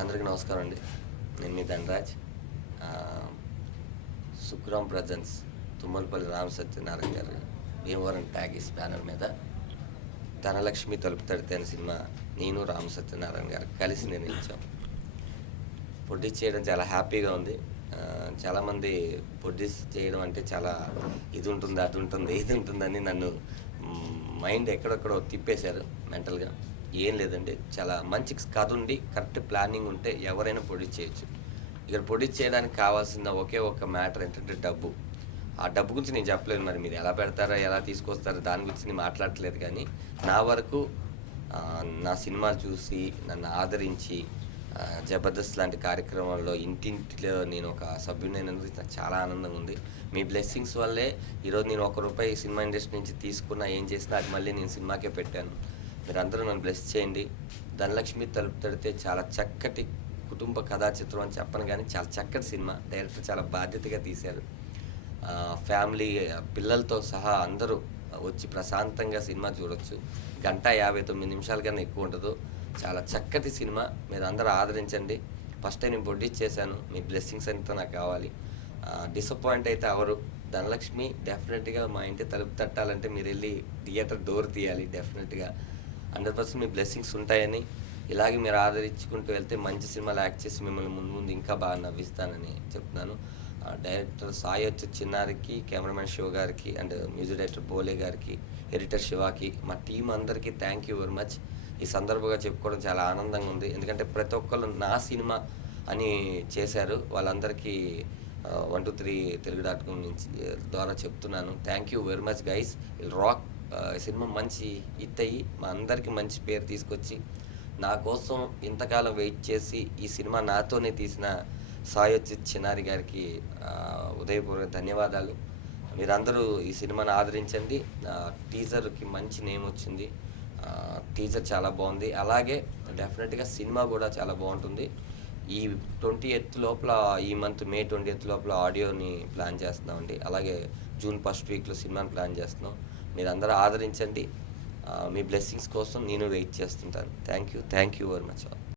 అందరికీ నమస్కారం అండి. నేను మీ ధనరాజ్. ఆహ్, సుఖ్రాం ప్రజెన్స్ తుమ్మలపల్లి రామ సత్యనారాయణ గారు భీమవరం టాకీస్ బ్యానర్ మీద 'ధనలక్ష్మి తలుపు తడితే' అనే సినిమా నేను రామ సత్యనారాయణ గారు కలిసి నిర్మించాం. ప్రొడ్యూస్ చేయడం చాలా హ్యాపీగా ఉంది. చాలామంది ప్రొడ్యూస్ చేయడం అంటే చాలా ఇది ఉంటుంది, అది ఉంటుంది, ఇది ఉంటుందని నన్ను మైండ్ ఎక్కడెక్కడో తిప్పేశారు మెంటల్గా. ఏం లేదండి, చాలా మంచి కథ ఉండి కరెక్ట్ ప్లానింగ్ ఉంటే ఎవరైనా ప్రొడ్యూస్ చేయొచ్చు. ఇక్కడ ప్రొడ్యూస్ చేయడానికి కావాల్సిన ఒకే ఒక మ్యాటర్ ఏంటంటే డబ్బు. ఆ డబ్బు గురించి నేను చెప్పలేను, మరి మీరు ఎలా పెడతారో ఎలా తీసుకొస్తారో దాని గురించి నేను మాట్లాడట్లేదు. కానీ నా వరకు నా సినిమాలు చూసి నన్ను ఆదరించి జబర్దస్త్ లాంటి కార్యక్రమాల్లో ఇంటింటిలో నేను ఒక సభ్యుడైనందుకు నాకు చాలా ఆనందంగా ఉంది. మీ బ్లెస్సింగ్స్ వల్లే ఈరోజు నేను ₹1 సినిమా ఇండస్ట్రీ నుంచి తీసుకున్నా, ఏం చేసినా అది మళ్ళీ నేను సినిమాకే పెట్టాను. మీరందరూ నన్ను బ్లెస్ చేయండి. 'ధనలక్ష్మి తలుపు తడితే' చాలా చక్కటి కుటుంబ కథా చిత్రం అని చెప్పను, కానీ చాలా చక్కటి సినిమా. డైరెక్టర్ చాలా బాధ్యతగా తీశారు. ఫ్యామిలీ పిల్లలతో సహా అందరూ వచ్చి ప్రశాంతంగా సినిమా చూడొచ్చు. 1:59 కన్నా ఎక్కువ ఉండదు. చాలా చక్కటి సినిమా. మీరు అందరూ ఆదరించండి. ఫస్ట్ టైం నేను ప్రొడ్యూస్ చేశాను. మీ బ్లెస్సింగ్స్ అంతా నాకు కావాలి. డిసప్పాయింట్ అయితే అవరు. 'ధనలక్ష్మి' డెఫినెట్గా మా ఇంటి తలుపు తట్టాలంటే మీరు వెళ్ళి థియేటర్ డోర్ తీయాలి. డెఫినెట్గా 100% మీ బ్లెస్సింగ్స్ ఉంటాయని, ఇలాగే మీరు ఆదరించుకుంటూ వెళ్తే మంచి సినిమాలు యాక్ట్ చేసి మిమ్మల్ని ముందు ఇంకా బాగా నవ్విస్తానని చెప్తున్నాను. డైరెక్టర్ సాయి చిన్నారికి, కెమెరామెన్ శివ గారికి, అండ్ మ్యూజిక్ డైరెక్టర్ బోలే గారికి, ఎడిటర్ శివాకి, మా టీం అందరికీ థ్యాంక్ యూ వెరీ మచ్. ఈ సందర్భంగా చెప్పుకోవడం చాలా ఆనందంగా ఉంది. ఎందుకంటే ప్రతి ఒక్కళ్ళు నా సినిమా అని చేశారు. వాళ్ళందరికీ 123 తెలుగు.com నుంచి ద్వారా చెప్తున్నాను. Thank you very much guys. Rock cinema మంచి హిట్ అయ్యి మా అందరికీ మంచి పేరు తీసుకొచ్చి, నా కోసం ఇంతకాలం వెయిట్ చేసి ఈ సినిమా నాతోనే తీసిన సాయి చిన్నారి గారికి ఉదయపూర్వక ధన్యవాదాలు. మీరందరూ ఈ సినిమాని ఆదరించండి. టీజర్కి మంచి నేమ్ వచ్చింది. టీజర్ చాలా బాగుంది. అలాగే డెఫినెట్గా సినిమా కూడా చాలా బాగుంటుంది. ఈ 28th లోపల, ఈ మంత్ మే 28th లోపల ఆడియోని ప్లాన్ చేస్తున్నామండి. అలాగే జూన్ ఫస్ట్ వీక్లో సినిమాని ప్లాన్ చేస్తున్నాం. మీరందరూ ఆదరించండి. మీ బ్లెస్సింగ్స్ కోసం నేను వెయిట్ చేస్తుంటాను. Thank you very much.